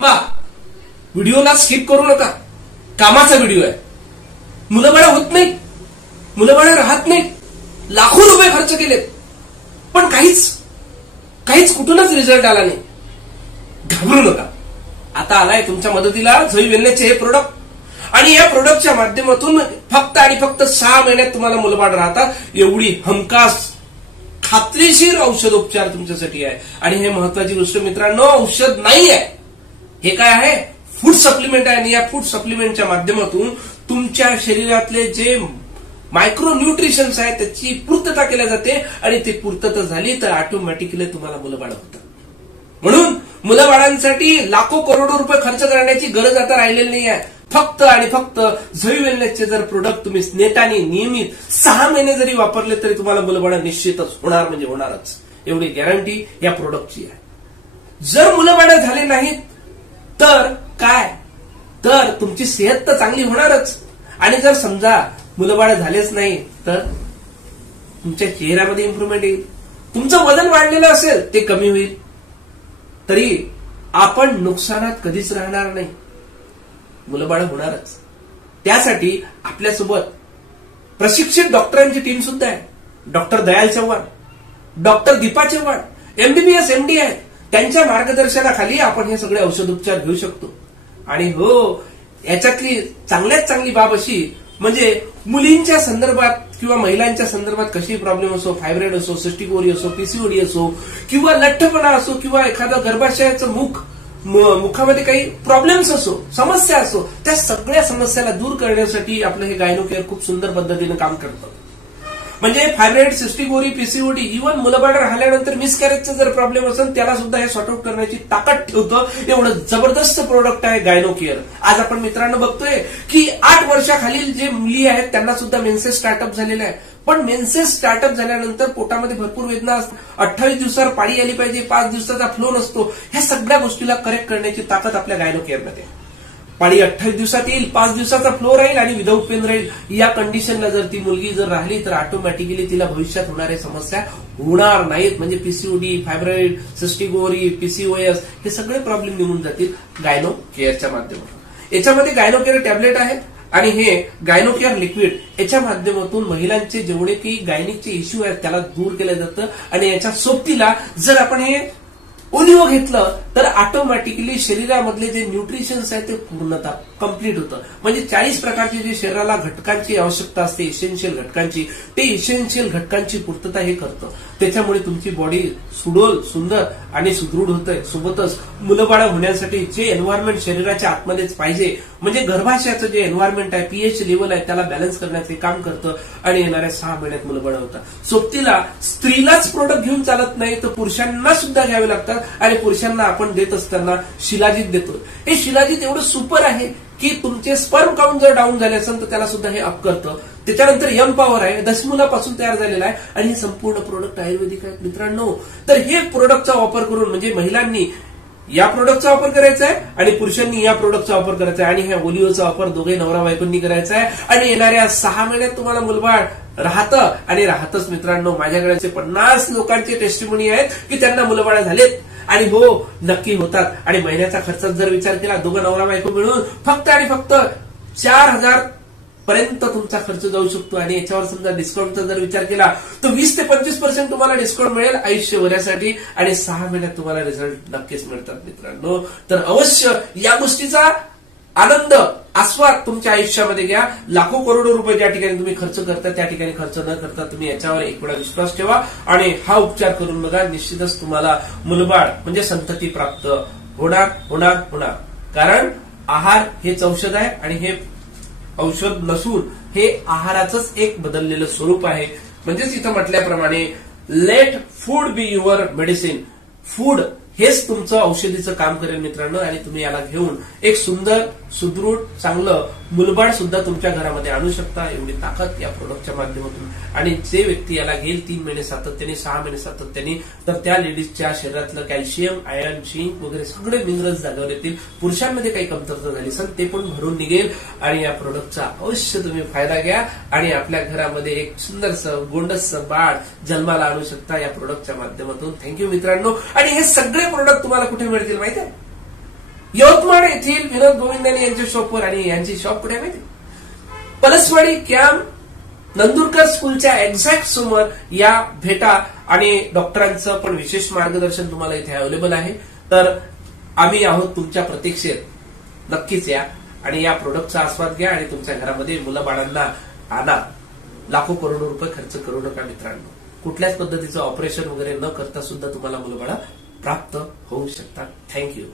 व्हिडिओला स्किप करू नका. कामाचा व्हिडिओ आहे. मुलं बाळ होत नाही, मुलं बाळ राहत नाही, लाखो रुपये खर्च केलेत, पण काहीच कुठूनच रिझल्ट आला नाही. घाबरू नका. आता आलाय तुमच्या मदतीला झोई वेलनेसचे हे प्रोडक्ट, आणि या प्रोडक्टच्या माध्यमातून फक्त आणि फक्त 6 महिन्यात तुम्हाला मुलबाळ राहतात. एवढी हमखास खात्रीशीर औषधोपचार तुमच्यासाठी आहे. आणि हे महत्वाची गोष्ट मित्रांनो, औषध नाही आहे, हे काय आहे, फूड सप्लिमेंट आहे. आणि या फूड सप्लिमेंटच्या माध्यमातून तुमच्या शरीरातले जे मायक्रो न्यूट्रिशन्स आहेत त्याची पूर्तता केली जाते, आणि ती पूर्तता झाली तर ऑटोमॅटिकली तुम्हाला मुलबाळ होतात. म्हणून मुलबाळांसाठी लाखो करोडो रुपये खर्च करण्याची गरज आता राहिलेली नाही आहे. फक्त आणि फक्त झोई वेलनेसचे जर प्रोडक्ट तुम्ही नेटाने नियमित 6 महिने जरी वापरले तरी तुम्हाला मुलबाळ निश्चितच होणार, म्हणजे होणारच, एवढी गॅरंटी या प्रोडक्टची आहे. जर मुलबाळ झाले नाहीत तर काय, तर तुमची सेहत तर चांगली होणारच. आणि जर समजा मुलबाळ झालेच नाही तर तुमच्या चेहऱ्यामध्ये इम्प्रुव्हमेंट येईल, तुमचं वजन वाढलेलं असेल ते कमी होईल, तरी आपण नुकसानात कधीच राहणार नाही, मुलबाळ होणारच. त्यासाठी आपल्यासोबत प्रशिक्षित डॉक्टरांची टीम सुद्धा आहे. Doctor Dayal Chavan, doctor Deepa Chavan, MBBS MD आहे. त्यांच्या मार्गदर्शनाखाली आपण हे सगळे औषधोपचार घेऊ शकतो. आणि हो, याच्यातली चांगल्यात चांगली बाब अशी म्हणजे मुलींच्या संदर्भात किंवा महिलांच्या संदर्भात कशी प्रॉब्लेम असो, फायब्रॉइड असो, सिस्टिक ओव्हरी असो, PCOD असो, किंवा लठ्ठपणा असो, किंवा एखादं गर्भाशयाचं मुखामध्ये काही प्रॉब्लेम्स असो, समस्या असो, त्या सगळ्या समस्याला दूर करण्यासाठी आपलं हे गायनो केअर खूप सुंदर पद्धतीने काम करतं. म्हणजे fibroid, cystic ovary, PCOD, even मुलबाळ राहिल्यानंतर मिसकॅरेजचा जर प्रॉब्लेम असेल त्याला सुद्धा हे सॉर्ट आउट करण्याची ताकद ठेवतं. एवढं जबरदस्त प्रोडक्ट आहे गायनो केअर. आज आपण मित्रांनो बघतोय की 8 वर्षाखालील जे मुली आहेत त्यांना सुद्धा मेन्सेस स्टार्टअप झालेला आहे. पण मेन्सेस स्टार्टअप झाल्यानंतर पोटामध्ये भरपूर वेदना असतात, 28 दिवसावर पाळी आली पाहिजे, 5 दिवसाचा फ्लो नसतो. ह्या सगळ्या गोष्टीला करेक्ट करण्याची ताकद आपल्या गायनो केअरमध्ये. पाळी 28 दिवसात येईल, 5 दिवसाचा फ्लो राहील आणि विदाऊट पेन राहील. या कंडिशनला जर ती मुलगी जर राहिली तर ऑटोमॅटिकली तिला भविष्यात होणाऱ्या समस्या होणार नाहीत. म्हणजे PCOD, fibroid, cystic ovary, PCOS हे सगळे प्रॉब्लेम निघून जातील गायनो केअरच्या माध्यमातून. याच्यामध्ये गायनो केअर टॅबलेट आहे आणि हे गायनो केअर लिक्विड, याच्या माध्यमातून महिलांचे जेवढे काही गायनिकचे इश्यू आहेत त्याला दूर केलं जातं. आणि याच्या सोबतीला जर आपण हे ओलिओ घेतलं तर ऑटोमॅटिकली शरीरामधले जे न्यूट्रिशन्स आहेत ते पूर्णतः कंप्लीट होतं. म्हणजे 40 प्रकारचे जे शरीराला घटकांची आवश्यकता असते, इसेन्शियल घटकांची, ते इसेन्शियल घटकांची पूर्तता हे करतं. त्याच्यामुळे तुमची बॉडी सुडोल, सुंदर आणि सुदृढ होते. सोबतच मुलबाळ होण्यासाठी जे एन्व्हायरमेंट शरीराच्या आतमध्येच पाहिजे, म्हणजे गर्भाशयाचं जे एन्व्हायरमेंट आहे, pH लेवल आहे, त्याला बॅलन्स करण्याचे काम करतं. आणि येणाऱ्या 6 महिन्यात मुलबाळ होतात. सोबतीला स्त्रीलाच प्रोडक्ट घेऊन चालत नाही तर पुरुषांना सुद्धा घ्यावे लागतात. आणि पुरुषांना आपण देत असताना शिलाजीत देतो. हे शिलाजीत एवढं सुपर आहे की तुमचे स्पर्म काउंट जर डाऊन झाले असेल तर त्याला सुद्धा हे अप करतं. त्याच्यानंतर यम पॉवर आहे, दशमूलापासून तयार झालेला आहे. आणि हे संपूर्ण प्रोडक्ट आयुर्वेदिक आहेत मित्रांनो. तर हे प्रोडक्टचा वापर करून म्हणजे महिलांनी या प्रोडक्टचा वापर करायचा आहे आणि पुरुषांनी या प्रोडक्टचा वापर करायचा आहे. आणि ह्या ओलिओचा वापर दोघे नवरा बायकोंनी करायचा आहे. आणि येणाऱ्या 6 महिन्यात तुम्हाला मुलबाळ राहतं आणि राहतच मित्रांनो. माझ्याकडे 50 लोकांचे टेस्टिमोनी आहेत की त्यांना मुलबाळ झालेत आणि हो नक्की होतात. आणि महिन्याचा खर्चात जर विचार केला दोघं नवरा बायको मिळून फक्त आणि फक्त 4000 पर्यंत तुमचा खर्च जाऊ शकतो. आणि याच्यावर समजा डिस्काउंटचा जर विचार केला तर 20 ते 25% तुम्हाला डिस्काउंट मिळेल आयुष्यभरासाठी. आणि 6 महिन्यात तुम्हाला रिझल्ट नक्कीच मिळतात मित्रांनो. तर अवश्य या गोष्टीचा आनंद, आस्वाद तुमच्या आयुष्यामध्ये घ्या. लाखो करोडो रुपये ज्या ठिकाणी तुम्ही खर्च करता त्या ठिकाणी खर्च न करता तुम्ही याच्यावर एक वेळा विश्वास ठेवा आणि हा उपचार करून बघा. निश्चितच तुम्हाला मुलबाळ म्हणजे संतती प्राप्त होणार. कारण आहार हेच औषध आहे आणि हे औषध नसून हे आहाराचंच एक बदललेलं स्वरूप आहे. म्हणजेच इथं म्हटल्याप्रमाणे let food be your medicine. Food हेच तुमचं औषधीचं काम करेल मित्रांनो. आणि तुम्ही याला घेऊन एक सुंदर, सुदृढ, चांगलं मुलबाळ सुद्धा तुमच्या घरामध्ये आणू शकता. एवढी ताकद या प्रोडक्टच्या माध्यमातून. आणि जे व्यक्ती याला घेईल 3 महिने सातत्याने, 6 महिने सातत्याने, तर त्या लेडीजच्या शरीरातलं कॅल्शियम, आयर्न, झिंक वगैरे सगळे मिनरल्स जागेवर येतील. पुरुषांमध्ये काही कमतरता झाली असेल ते पण भरून निघेल. आणि या प्रोडक्टचा अवश्य तुम्ही फायदा घ्या आणि आपल्या घरामध्ये एक सुंदरसं गोंडसं बाळ जन्माला आणू शकता या प्रोडक्टच्या माध्यमातून. थँक्यू मित्रांनो. आणि हे सगळे प्रोडक्ट तुम्हाला कुठे मिळतील माहिती आहे? यवतमाळ येथील विनोद गोविंदानी यांच्या शॉपवर, आणि यांची शॉप कुठे माहिती, पलसवाडी कॅम्प नंदुरकर स्कूलच्या एक्झॅक्ट समोर या भेटा, आणि डॉक्टरांचं पण विशेष मार्गदर्शन तुम्हाला इथे अवेलेबल आहे. तर आम्ही आहोत तुमच्या प्रतीक्षेत, नक्कीच या आणि या प्रोडक्टचा आस्वाद घ्या आणि तुमच्या घरामध्ये मुलं बाळांना आणा. लाखो करोडो रुपये खर्च करू नका मित्रांनो. कुठल्याच पद्धतीचं ऑपरेशन वगैरे न करता सुद्धा तुम्हाला मुलं बाळं प्राप्त होऊ शकतात. थँक्यू.